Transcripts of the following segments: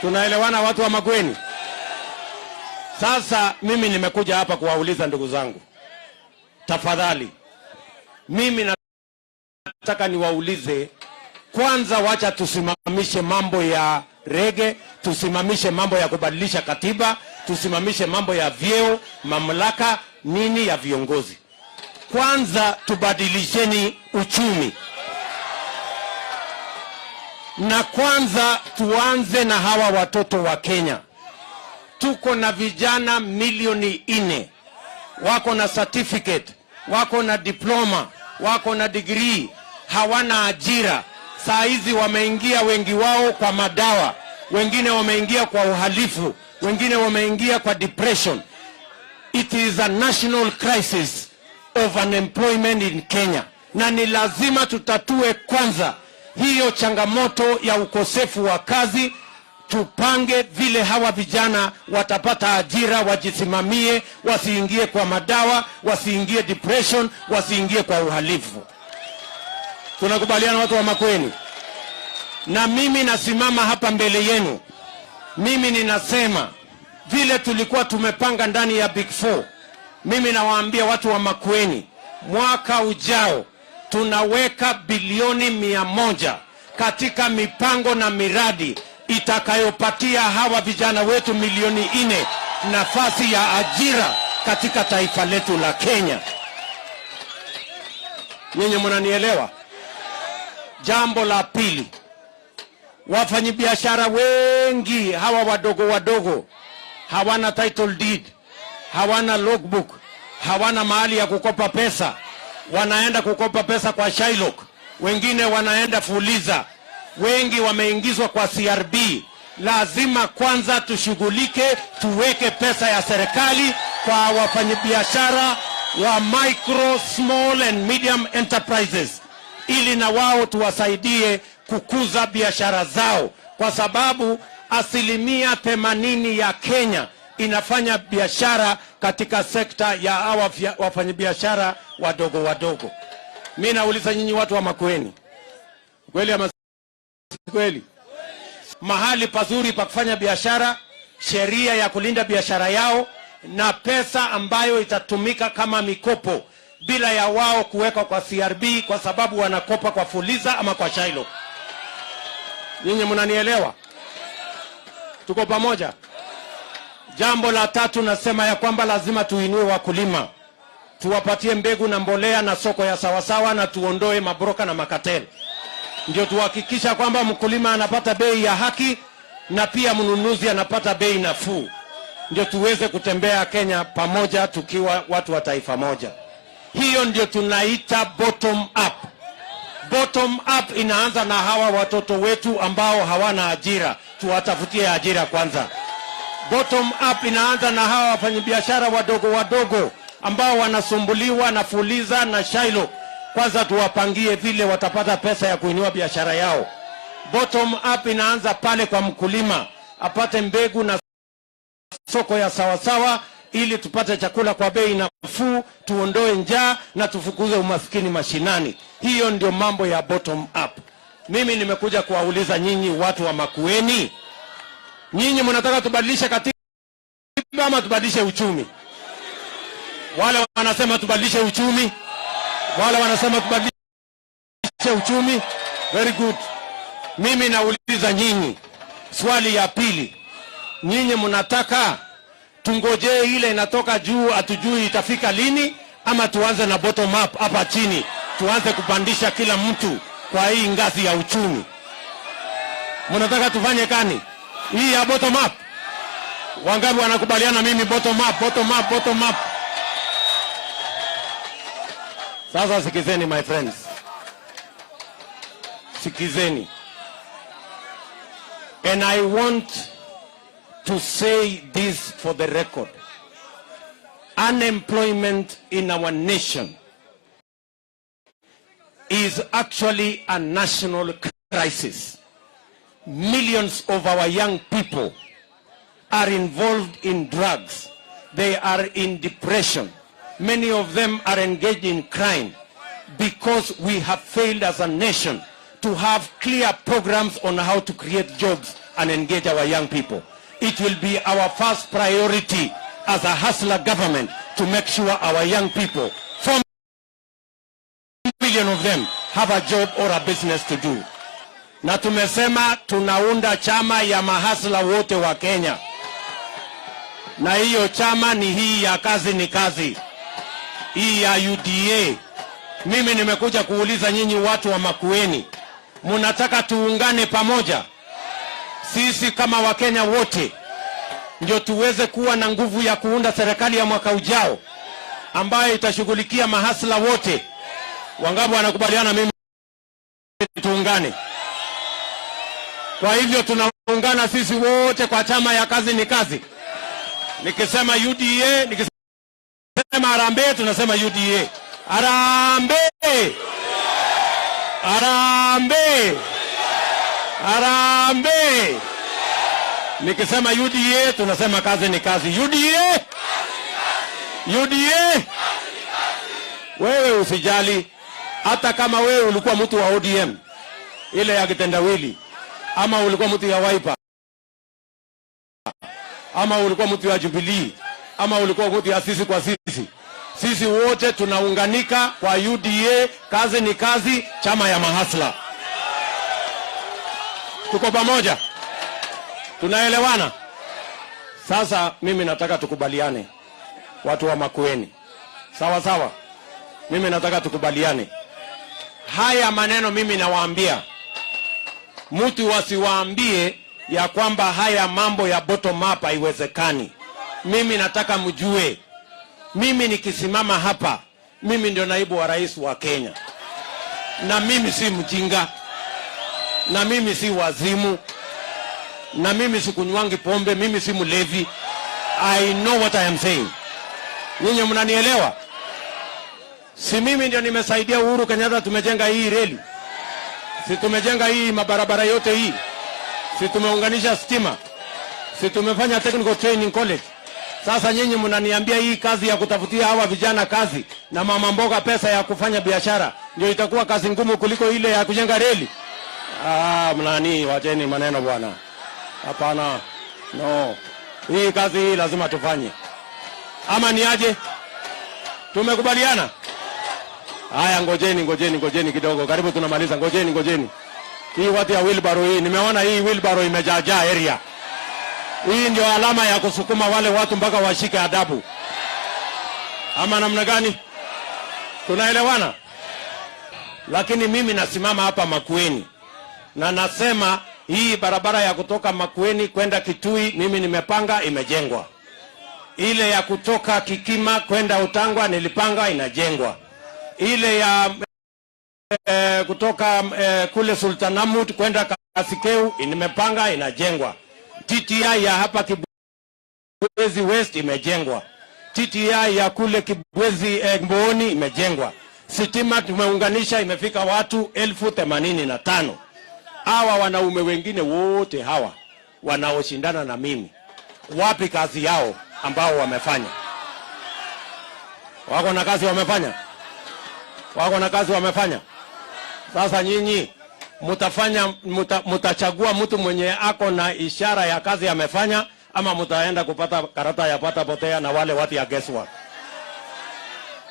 Tunaelewana watu wa Makueni? Sasa mimi nimekuja hapa kuwauliza ndugu zangu. Tafadhali. Mimi nataka niwaulize, kwanza wacha tusimamishe mambo ya rege, tusimamishe mambo ya kubadilisha katiba, tusimamishe mambo ya vyeo, mamlaka, nini ya viongozi. Kwanza tubadilisheni uchumi. Na kwanza tuanze na hawa watoto wa Kenya. Tuko na vijana milioni 4. Wako na certificate, wako na diploma, wako na degree, hawana ajira. Saa hizi wameingia wengi wao kwa madawa, wengine wameingia kwa uhalifu, wengine wameingia kwa depression. It is a national crisis of unemployment in Kenya. Na ni lazima tutatue kwanza hiyo changamoto ya ukosefu wa kazi. Tupange vile hawa vijana watapata ajira, wajisimamie, wasiingie kwa madawa, wasiingie depression, wasiingie kwa uhalifu. Tunakubaliana watu wa Makueni? Na mimi nasimama hapa mbele yenu. Mimi ninasema vile tulikuwa tumepanga ndani ya Big Four. Mimi nawaambia watu wa Makueni, mwaka ujao tunaweka bilioni 100 katika mipango na miradi itakayopatia hawa vijana wetu milioni 4 nafasi ya ajira katika taifa letu la Kenya. Nyinyi mnanielewa? Jambo la pili, wafanyabiashara wengi hawa wadogo hawana title deed, hawana logbook, hawana mahali ya kukopa pesa. Wanaenda kukopa pesa kwa Shylock, wengine wanaenda Fuliza, wengi wameingizwa kwa CRB. Lazima kwanza tushughulike, tuweke pesa ya serikali kwa wafanyabiashara wa micro, small and medium enterprises, ili na wao tuwasaidie kukuza biashara zao, kwa sababu 80% ya Kenya inafanya biashara katika sekta ya hawa wafanyabiashara wadogo. Mimi nauliza nyinyi watu wa Makueni, kweli ama kweli? Mahali pazuri pa kufanya biashara, sheria ya kulinda biashara yao, na pesa ambayo itatumika kama mikopo bila ya wao kuweka kwa CRB, kwa sababu wanakopa kwa Fuliza ama kwa Shylock. Nyinyi mnanielewa? Tuko pamoja? Jambo la tatu, nasema ya kwamba lazima tuinue wakulima, tuwapatie mbegu na mbolea na soko ya sawasawa, na tuondoe mabroka na makateli. Ndio tuhakikisha kwamba mkulima anapata bei ya haki na pia mnunuzi anapata bei nafuu. Ndio tuweze kutembea Kenya pamoja tukiwa watu wa taifa moja. Hiyo ndio tunaita bottom up. Bottom up inaanza na hawa watoto wetu ambao hawana ajira, tuwatafutie ajira kwanza. Bottom up inaanza na hawa wafanyabiashara wadogo ambao wanasumbuliwa na Fuliza na Shylock. Kwanza tuwapangie vile watapata pesa ya kuinua biashara yao. Bottom up inaanza pale kwa mkulima, apate mbegu na soko ya sawasawa, ili tupate chakula kwa bei nafuu, tuondoe njaa na tufukuze umaskini mashinani. Hiyo ndio mambo ya bottom up. Mimi nimekuja kuwauliza nyinyi watu wa Makueni, nyinyi mnataka tubadilishe katiba ama tubadilishe uchumi? Wale wanasema tubadilishe uchumi, wale wanasema tubadilishe uchumi. Very good. Mimi nauliza nyinyi swali ya pili, nyinyi mnataka tungojee ile inatoka juu atujui itafika lini, ama tuanze na bottom up hapa chini, tuanze kupandisha kila mtu kwa hii ngazi ya uchumi? Mnataka tufanye kani hii ya bottom up? Wangapi wanakubaliana mimi bottom up, bottom up, bottom up? Sasa sikizeni my friends, sikizeni. And I want to say this for the record. Unemployment in our nation is actually a national crisis. Millions of our young people are involved in drugs. They are in depression. Many of them are engaged in crime because we have failed as a nation to have clear programs on how to create jobs and engage our young people. It will be our first priority as a hustler government to make sure our young people, 4 million of them, have a job or a business to do. Na tumesema tunaunda chama ya mahasla wote wa Kenya. Na hiyo chama ni hii ya kazi ni kazi. Hii ya UDA. Mimi nimekuja kuuliza nyinyi watu wa Makueni. Munataka tuungane pamoja? Sisi kama Wakenya wote ndio tuweze kuwa na nguvu ya kuunda serikali ya mwaka ujao ambayo itashughulikia mahasla wote. Wangapi wanakubaliana mimi tuungane? Kwa hivyo tunaungana sisi wote kwa chama ya kazi ni kazi. Nikisema UDA, nikisema Harambee, tunasema UDA. Harambee! Harambee! Harambee! Nikisema UDA, tunasema kazi ni kazi. UDA! UDA! Wewe usijali. Hata kama wewe ulikuwa mtu wa ODM, ile ya kitendawili, ama ulikuwa mtu ya Wiper, ama ulikuwa mtu ya Jubilee, ama ulikuwa mtu ya sisi kwa sisi, sisi wote tunaunganika kwa UDA, kazi ni kazi, chama ya mahasla. Tuko pamoja? Tunaelewana? Sasa mimi nataka tukubaliane, watu wa Makueni. Sawa sawa? Mimi nataka tukubaliane. Haya maneno mimi nawaambia, mtu wasiwaambie ya kwamba haya mambo ya bottom up haiwezekani. Mimi nataka mjue, mimi nikisimama hapa, mimi ndio naibu wa rais wa Kenya. Na mimi si mjinga, na mimi si wazimu, na mimi sikunywangi pombe, mimi si mlevi. I know what I am saying. Ninyi mnanielewa? Si mimi ndio nimesaidia Uhuru Kenyatta tumejenga hii reli? Si tumejenga hii mabarabara yote hii? Si tumeunganisha stima? Si tumefanya technical training college? Sasa nyinyi mnaniambia hii kazi ya kutafutia hawa vijana kazi na mama mboga pesa ya kufanya biashara ndio itakuwa kazi ngumu kuliko ile ya kujenga reli? Mnani, wacheni maneno bwana. Hapana. No. Hii kazi hii lazima tufanye. Ama ni aje? Tumekubaliana? Haya, ngojeni kidogo. Karibu tunamaliza. Ngojeni. Hii watu ya wheelbarrow hii, nimeona hii wheelbarrow imejaajaa area. Hii ndio alama ya kusukuma wale watu mpaka washike adabu. Ama namna gani? Tunaelewana? Lakini mimi nasimama hapa Makueni na nasema hii barabara ya kutoka Makueni kwenda Kitui mimi nimepanga, imejengwa. Ile ya kutoka Kikima kwenda Utangwa nilipanga, inajengwa. Ile ya kutoka kule Sultanahmud kwenda Kasikeu nimepanga, inajengwa. TTI ya hapa Kibwezi West imejengwa. TTI ya kule Kibwezi Mbooni imejengwa. Sitima tumeunganisha, imefika watu 85,000. Hawa wanaume wengine wote hawa wanaoshindana na mimi, wapi kazi yao ambao wamefanya? Wako na kazi wamefanya? Wako na kazi wamefanya? Sasa nyinyi mutachagua mtu mwenye ako na ishara ya kazi amefanya, ama mutaenda kupata karata ya pata potea na wale watu ya guesswork?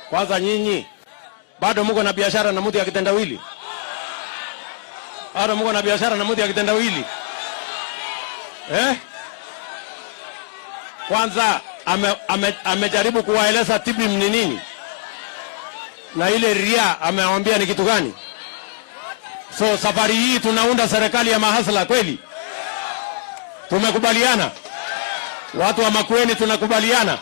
Kwanza nyinyi bado mko na biashara na mtu ya kitendawili? Bado mko na biashara na mtu ya kitendawili? Kwanza amejaribu kuwaeleza TBM ni nini? Na ile ria amewaambia ni kitu gani? So safari hii tunaunda serikali ya mahasla kweli? Tumekubaliana? Watu wa Makueni tunakubaliana?